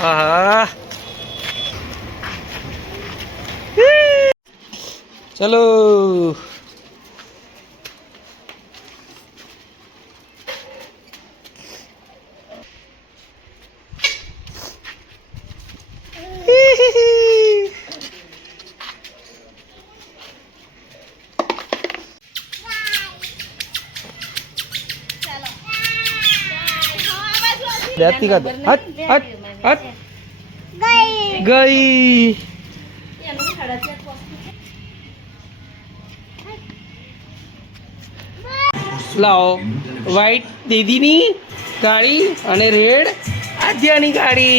આહા ચલો जाती का हट हट हट गई लाओ व्हाइट दीदी नी गाड़ी અને રેડ આદ્યાની ગાડી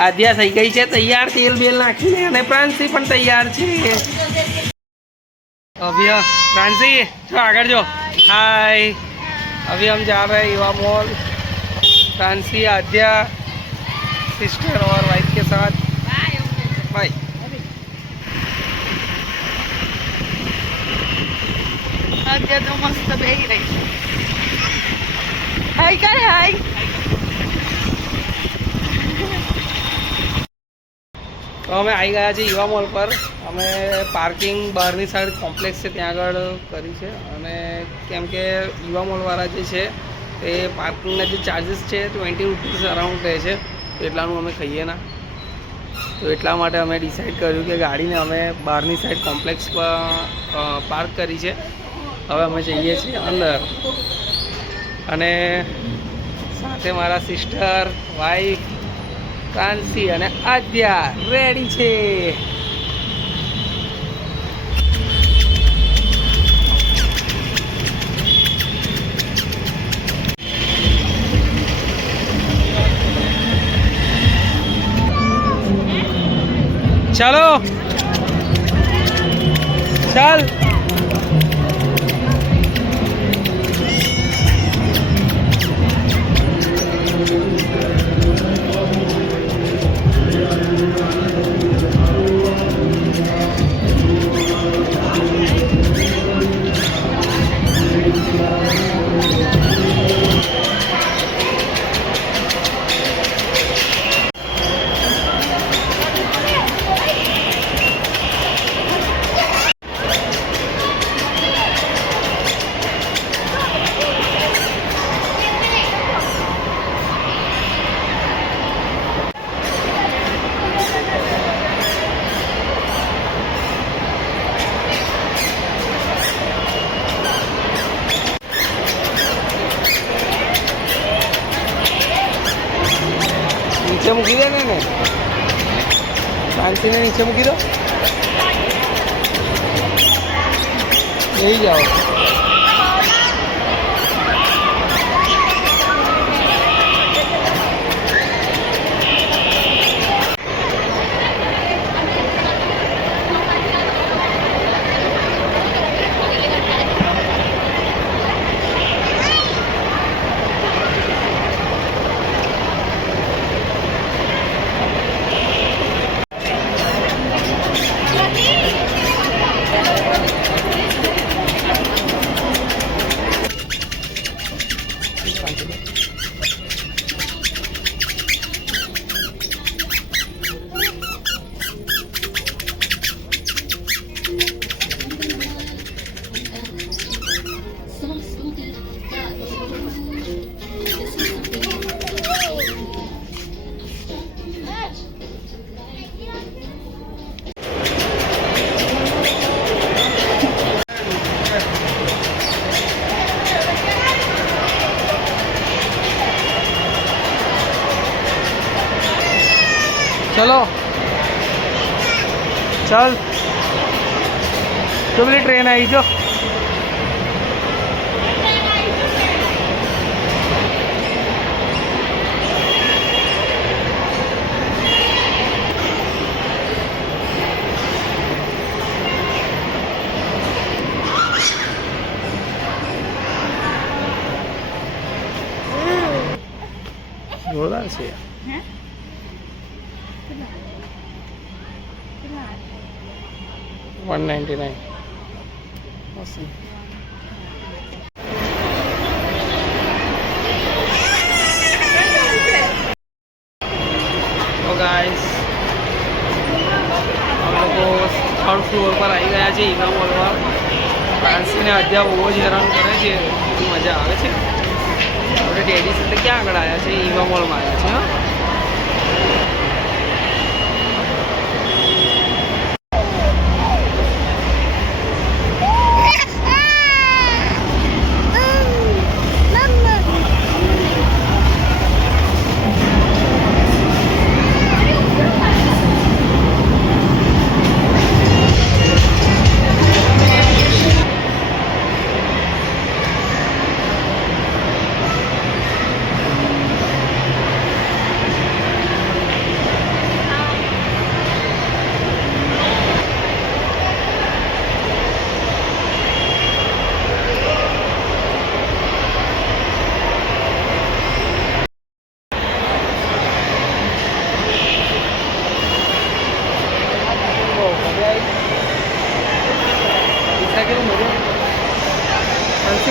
આદ્યા થઈ ગઈ છે તૈયાર તેલ બેલ નાખીને અને પ્રાંસી પણ તૈયાર છે अभी प्रांसी जो आगे जो हाय अभी हम जा रहे हैं युवा मॉल प्रांसी आद्या सिस्टर और वाइफ के साथ बाय आद्या तो मस्त बेही रही हाय काय हाय तो અમે આવી ગયા છીએ યુવા મોલ પર અમે પાર્કિંગ બહારની સાઈડ કોમ્પ્લેક્સ છે ત્યાં આગળ કરી છે અને કેમ કે યુવા મોલવાળા જે છે એ પાર્કિંગના જે ચાર્જીસ છે 20 રૂપીસ અરાઉન્ડ કહે છે તો એટલાનું અમે ખાઈએ ના તો એટલા માટે અમે ડિસાઈડ કર્યું કે ગાડીને અમે બહારની સાઈડ કોમ્પ્લેક્સ પર પાર્ક કરી છે હવે અમે જઈએ છીએ અંદર અને સાથે મારા સિસ્ટર વાઈફ પ્રાંસી અને આદ્યા રેડી છે चलो चल नीचे मूकी दे ने शांति ने नीचे मूकी दो यही जाओ चलो चल तो बोली ट्रेन आई जो जोरदार से 199 awesome. तो છે ઈવા મોલમાં. ફ્રાન્સીને અત્યારે બહુ જ હેરાન કરે છે, એટલી મજા આવે છે. આપણે ડેડી સાથે ક્યાં આગળ આવ્યા છે? ઈવા મોલમાં આવ્યા છે. હા,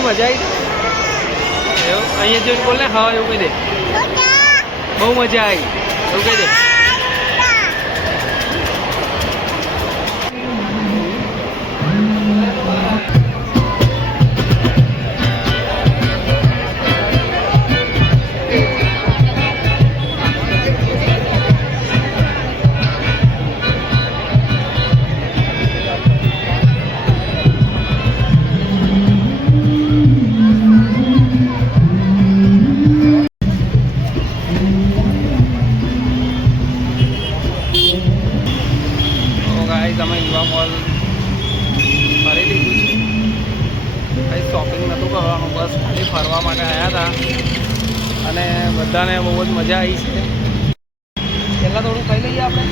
મજા આવી. એવું અહીંયા જોઈને બોલ ને. હા, એવું કહી દે. બહુ મજા આવી એવું કહી દે. તમે ઈવા મોલ ફરી લીધું છે. કંઈ શોપિંગ નહોતું કરવાનું, બસ ખાલી ફરવા માટે આવ્યા હતા અને બધાને બહુ જ મજા આવી છે. પહેલાં થોડું ખાઈ લઈએ આપણે.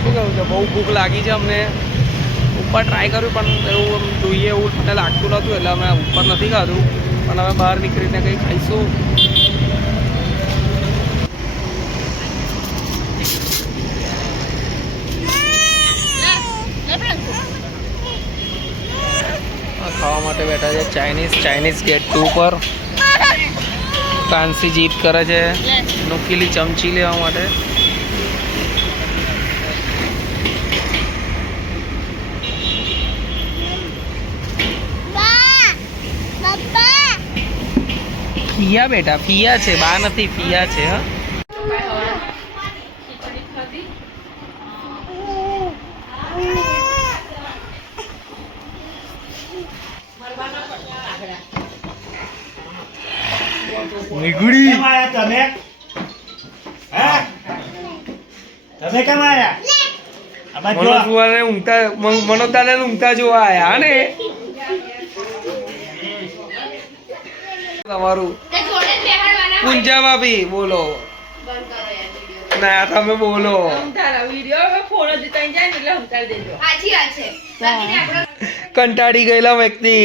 શું કહ્યું છે? બહુ ભૂખ લાગી છે અમને. ઉપર ટ્રાય કર્યું પણ એવું જોઈએ એવું મને લાગતું નહોતું, એટલે અમે ઉપર નથી ખાધું. પણ હવે બહાર નીકળીને કંઈ ખાઈશું. ખાવા માટે બેઠા છે ચાઇનીઝ ગેટ 2 પર. ફ્રાન્સી જીત કરે છે નુકીલી ચમચી લેવા માટે. ફિયા બેટા, ફિયા છે, બા નથી, ફિયા છે. હા, નીકળી તમે તમે કેમ આયા? મનોજદાને ઊંઘતા જોવા આયા ને. તમારું પૂંજા ભાભી બોલો. ના, તમે બોલો. કંટાળી ગયેલા વ્યક્તિ.